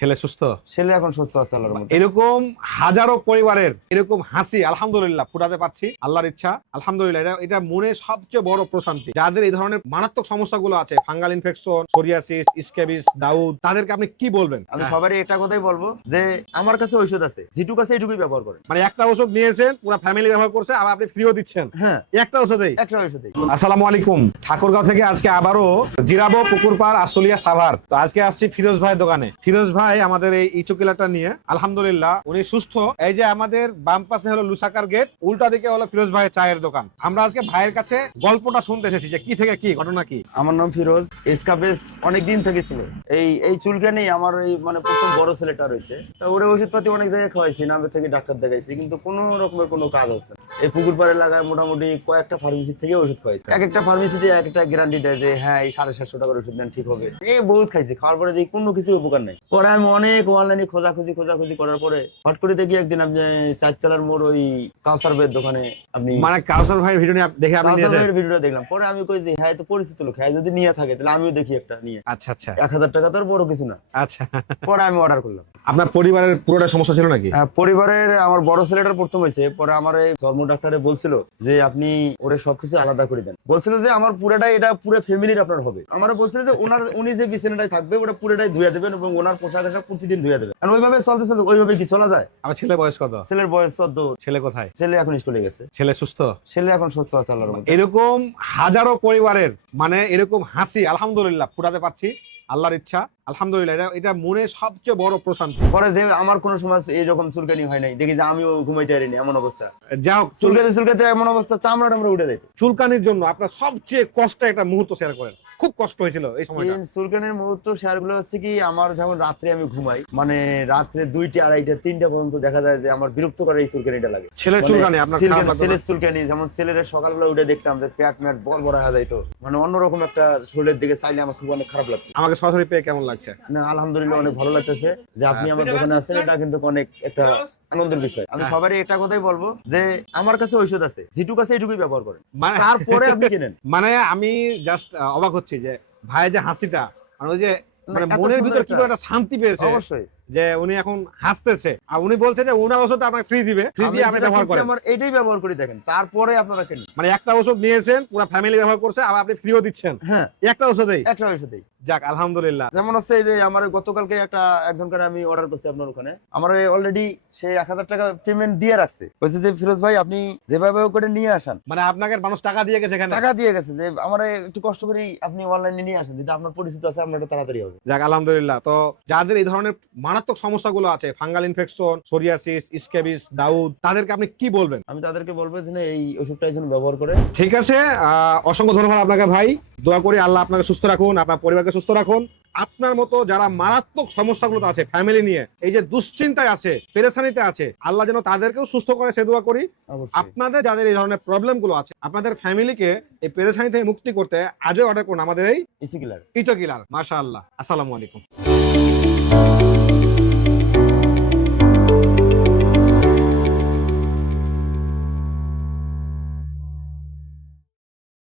ছেলে সুস্থ? ছেলে এখন সুস্থ আছে আল্লাহর রহমতে। এরকম হাজারো পরিবারের এরকম হাসি আলহামদুলিল্লাহ ফুটাতে পারছি, আল্লাহর ইচ্ছা। আলহামদুলিল্লাহ, এটা মনে সবচেয়ে বড় প্রশান্তি। যাদের এই ধরনের মারাত্মক সমস্যাগুলো আছে, ফাঙ্গাল ইনফেকশন, সোরিয়াসিস, স্ক্যাবিস, দাউদ, তাদেরকে আপনি কি বলবেন? আমি সবারই একটা কথাই বলবো যে আমার কাছে ঔষধ আছে, যেটুকু আছে এটুকুই ব্যবহার করেন। মানে একটা ওষুধ নিয়েছেন, পুরো ফ্যামিলি ব্যবহার করছে, আবার আপনি ফ্রিও দিচ্ছেন। হ্যাঁ, একটা ওষুধেই। একটা ঔষধেই। আসসালামু আলাইকুম। ঠাকুরগাঁও থেকে আজকে আবারও জিরাবো পুকুরপাড় আশুলিয়া সাভার। তো আজকে আসছি ফিরোজ ভাইয়ের দোকানে। ফিরোজ ভাই আমাদের এই ইচোকিলাটা নিয়ে আলহামদুলিল্লাহ উনি সুস্থ। এই যে আমাদের বাম পাশে হলো লুসাকার গেট, উল্টা দিকে হলো ফিরোজ ভাইয়ের চায়ের দোকান। আমরা আজকে ভাইয়ের কাছে গল্পটা শুনতে এসেছি যে কি থেকে কি ঘটনা কি। আমার নাম ফিরোজ। স্কাবেস অনেক দিন থেকে ছিল। এই চুলকানি আমার এই মানে প্রথম বড় ছেলেটা রয়েছে, তা ওরে ওষুধপাতি অনেক জায়গায় খাওয়াইছি, নামে থেকে ডাক্তার দেখাইছি, কিন্তু কোনো রকমের কোনো কাজ হচ্ছে না। এই পুকুর পাড়ের এলাকায় মোটামুটি কয়েকটা ফার্মেসি থেকে ওষুধ খাওয়াইছি। এক একটা ফার্মেসিতে এক একটা গ্যারান্টি দেয় যে হ্যাঁ এই 750 টাকার ওষুধ দেন ঠিক হবে। এই বহুত খাইছি, খাওয়ার পরে দেখি কোনো কিছু উপকার নাই। পরে আমি অনেক অনলাইনে খোঁজাখুঁজি করার পরে হট করে দেখি একদিন আপনি 4 তলার মোড় ওই কাউসার ভাইয়ের দোকানে আপনি মানে কাউসার ভাইয়ের ভিডিও দেখে আপনি কাউসার নিয়েছেন? ভাইয়ের ভিডিওটা দেখলাম, পরে আমি কই যে হ্যাঁ তো পরিচিত লোক, হ্যাঁ যদি নিয়ে থাকে তাহলে আমিও দেখি একটা নিয়ে। আচ্ছা আচ্ছা 1000 টাকা তো আর বড় কিছু না। আচ্ছা। পরে আমি অর্ডার করলাম। আপনার পরিবারের পুরোটা সমস্যা ছিল নাকি? পরিবারের আমার বড় ছেলেটার প্রথম হয়েছে, পরে আমার এই ধর্ম ডাক্তারে বলছিল যে আপনি ওরে সবকিছু আলাদা করে দেন। বলছিল যে আমার পুরোটাই এটা পুরো ফ্যামিলির আপনার হবে। আমার বলছিল যে উনি যে বিছানাটাই থাকবে ওটা পুরোটাই ধুয়ে দেবেন এবং ওনার পোশাক আশাক প্রতিদিন ধুয়ে দেবেন। আর ওইভাবে চলতেছে, ওইভাবে কি চলা যায়? আমার ছেলে বয়স কত? ছেলের বয়স 14। ছেলে কোথায়? ছেলে এখন স্কুলে গেছে। ছেলে সুস্থ? ছেলে এখন সুস্থ আছে আল্লাহর রহমতে। এরকম হাজারো পরিবারের মানে এরকম হাসি আলহামদুলিল্লাহ ফুটাতে পারছি, আল্লাহর ইচ্ছা। আলহামদুলিল্লাহ, এটা মনে সবচেয়ে বড় প্রশান্তি। পরে যে আমার কোনো সময় এইরকম চুলকানি হয় নাই, দেখি যে আমিও ঘুমাইতে পারিনি এমন অবস্থা। যা হোক, চুলকাতে এমন অবস্থা চামড়া টামড়া উঠে যেত। চুলকানির জন্য আপনার সবচেয়ে কষ্ট একটা মুহূর্ত শেয়ার করেন। খুব কষ্ট হয়েছিল এই সময়টা। চুলকানির মুহূর্ত শেয়ার গুলো হচ্ছে কি, আমার যেমন রাত্রে আমি ঘুমাই, মানে রাত্রে 2টা, 2:30, 3টা পর্যন্ত দেখা যায় যে আমার বিরক্ত করে এই চুলকানিটা লাগে। ছেলের চুলকানি আপনার খারাপ লাগতো না? ছেলের চুলকানি, যেমন ছেলের সকালবেলা উঠে দেখতাম যে পেট ম্যাট বড় বড় হয়ে যাইতো, মানে অন্যরকম একটা শরীরের দিকে চাইলে আমার খুব অনেক খারাপ লাগতো। আমাকে সরাসরি পেয়ে কেমন লাগছে? না আলহামদুলিল্লাহ অনেক ভালো লাগতেছে যে আপনি আমার দোকানে আছেন, এটা কিন্তু অনেক একটা আনন্দের বিষয়। আমি সবারই একটা কথাই বলবো যে আমার কাছে ঔষধ আছে, যেটুকু আছে এটুকুই ব্যবহার করেন, মানে তারপরে আপনি কিনেন। মানে আমি জাস্ট অবাক হচ্ছি যে ভাই যে হাসিটা, মানে ওই যে মানে এত মনের সুন্দর ভিতর কি একটা- একটা শান্তি পেয়েছে অবশ্যই যে উনি এখন হাসতেছে। আর উনি বলছে যে ওনার ওষুধটা আপনাকে ফ্রি দিবে, ফ্রি দিয়ে আপনি ব্যবহার করেন। আমার এটাই ব্যবহার করি, দেখেন তারপরে আপনারা কেন। মানে একটা ওষুধ নিয়েছেন, পুরো ফ্যামিলি ব্যবহার করছে, আবার আপনি ফ্রিও দিচ্ছেন। হ্যাঁ, একটা ওষুধেই। একটা ওষুধেই। যাক আলহামদুলিল্লাহ। যেমন হচ্ছে এই যে আমার গতকালকে একজনকে আমি অর্ডার করছি আপনার ওখানে, আমার অলরেডি সে 1000 টাকা পেমেন্ট দিয়ে রাখছে। বলছে যে ফিরোজ ভাই আপনি যেভাবে করে নিয়ে আসেন, মানে আপনাকে মানুষ টাকা দিয়ে গেছে এখানে? টাকা দিয়ে গেছে যে আমার একটু কষ্ট করে আপনি অনলাইনে নিয়ে আসেন, যদি আপনার পরিচিত আছে আপনার এটা তাড়াতাড়ি হবে। যাক আলহামদুলিল্লাহ। তো যাদের এই ধরনের মারাত্মক সমস্যাগুলো আছে, ফাঙ্গাল ইনফেকশন, সোরিয়াসিস, স্ক্যাবিস, দাউদ, তাদেরকে আপনি কি বলবেন? আমি তাদেরকে বলবো যে না, এই ওষুধটাই যেন ব্যবহার করে। ঠিক আছে, অসংখ্য ধন্যবাদ আপনাকে ভাই। দোয়া করি আল্লাহ আপনাকে সুস্থ রাখুন, আপনার পরিবারকে সুস্থ রাখুন। আপনার মতো যারা মারাত্মক সমস্যাগুলো আছে ফ্যামিলি নিয়ে, এই যে দুশ্চিন্তায় আছে, পেরেশানিতে আছে, আল্লাহ যেন তাদেরকেও সুস্থ করে সে দোয়া করি। অবশ্যই আপনাদের যাদের এই ধরনের প্রবলেম গুলো আছে, আপনাদের ফ্যামিলিকে এই পেরেশানি থেকে মুক্তি করতে আজও অর্ডার করুন আমাদের এই ইসি কিলার। ইচোকিলার। মাশাআল্লাহ। আসসালামু আলাইকুম।